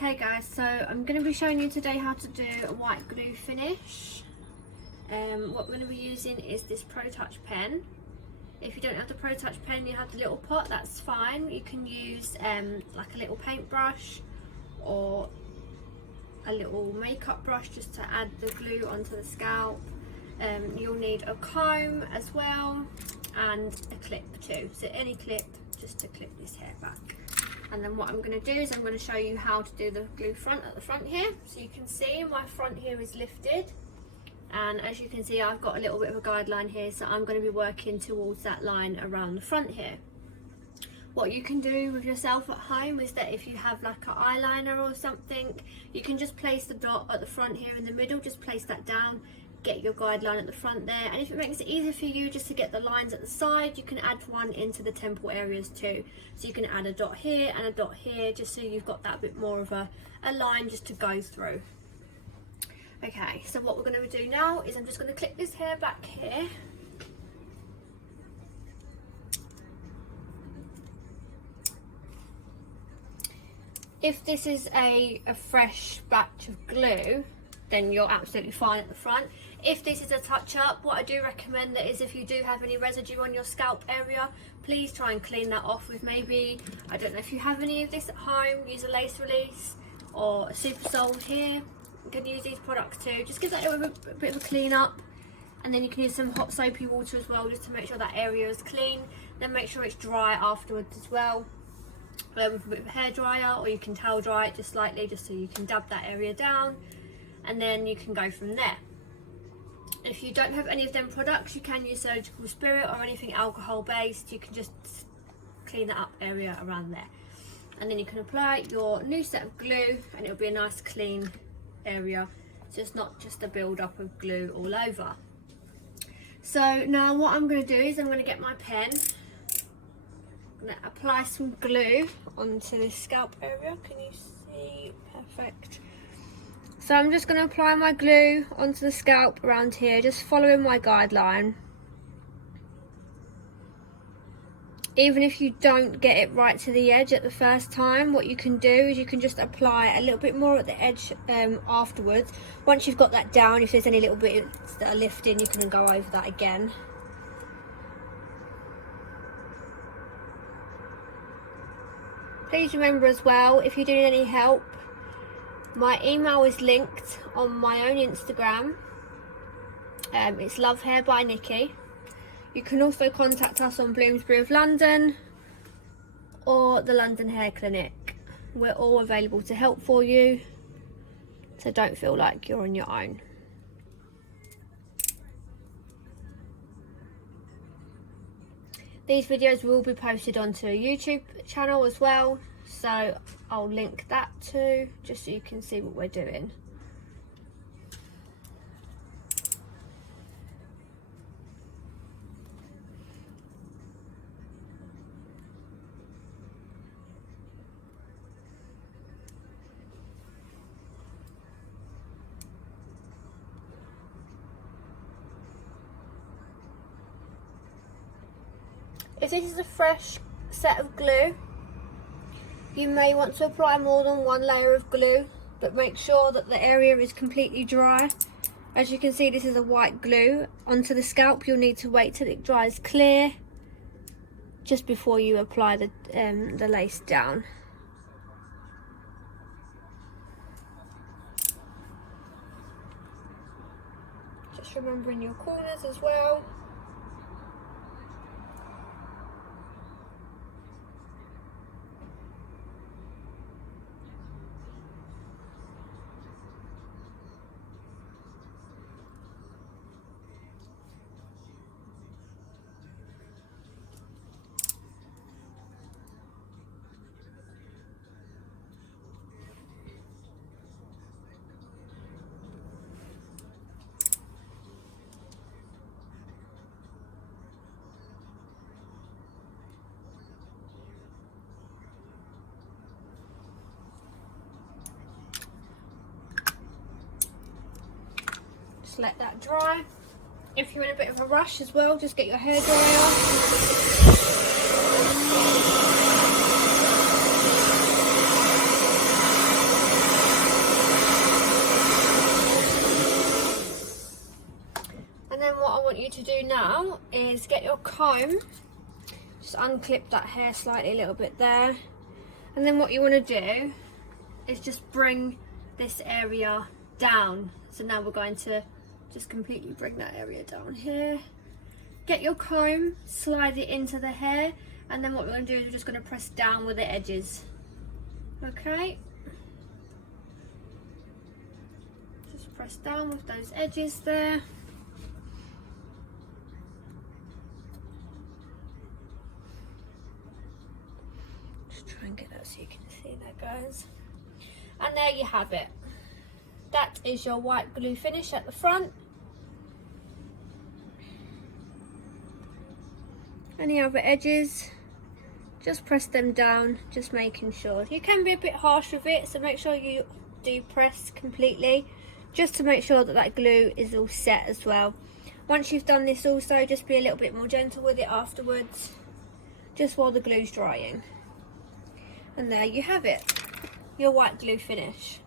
Okay guys, so I'm going to be showing you today how to do a white glue finish. What we're going to be using is this Pro Touch pen. If you don't have the Pro Touch pen, you have the little pot, that's fine. You can use like a little paintbrush or a little makeup brush just to add the glue onto the scalp. You'll need a comb as well and a clip too, so any clip just to clip this hair back. And then what I'm going to do is I'm going to show you how to do the glue front at the front here. So you can see my front here is lifted, and as you can see I've got a little bit of a guideline here, so I'm going to be working towards that line around the front here. What you can do with yourself at home is that if you have like an eyeliner or something, you can just place the dot at the front here in the middle, just place that down, get your guideline at the front there. And if it makes it easier for you just to get the lines at the side, you can add one into the temple areas too. So you can add a dot here and a dot here, just so you've got that bit more of a line just to go through. Okay, so what we're going to do now is I'm just going to clip this hair back here. If this is a fresh batch of glue, then you're absolutely fine at the front. If this is a touch up, what I do recommend that is if you do have any residue on your scalp area, please try and clean that off with maybe, I don't know if you have any of this at home, use a lace release or a super soled here. You can use these products too, just give that a bit of a clean up. And then you can use some hot soapy water as well, just to make sure that area is clean. Then make sure it's dry afterwards as well, with a bit of a hair dryer, or you can towel dry it just slightly, just so you can dab that area down, and then you can go from there. If you don't have any of them products, you can use Surgical Spirit or anything alcohol based. You can just clean that up area around there, and then you can apply your new set of glue, and it'll be a nice clean area, so it's not just a build up of glue all over. So now what I'm going to do is I'm going to get my pen, I'm going to apply some glue onto this scalp area. Can you see? Perfect. So I'm just going to apply my glue onto the scalp around here, just following my guideline. Even if you don't get it right to the edge at the first time, what you can do is you can just apply a little bit more at the edge afterwards. Once you've got that down, if there's any little bits that are lifting, you can go over that again. Please remember as well, if you do need any help, my email is linked on my own Instagram. It's Love Hair by Nikki. You can also contact us on Bloomsbury of London or the London Hair Clinic. We're all available to help for you, so don't feel like you're on your own. These videos will be posted onto a YouTube channel as well, so I'll link that too, just so you can see what we're doing. If this is a fresh set of glue, you may want to apply more than one layer of glue, but make sure that the area is completely dry. As you can see, this is a white glue. Onto the scalp, you'll need to wait till it dries clear just before you apply the lace down. Just remembering your corners as well. Let that dry. If you're in a bit of a rush as well, just get your hair dryer. to do now is get your comb, just unclip that hair slightly a little bit there, and then what you want to do is just bring this area down. So now we're going to just completely bring that area down here. Get your comb, slide it into the hair, and then what we're going to do is we're just going to press down with the edges. Okay, just press down with those edges there. Just try and get that so you can see that, guys. And there you have it. That is your white glue finish at the front. Any other edges, just press them down, just making sure. You can be a bit harsh with it, so make sure you do press completely, just to make sure that that glue is all set as well. Once you've done this also, just be a little bit more gentle with it afterwards, just while the glue's drying. And there you have it, your white glue finish.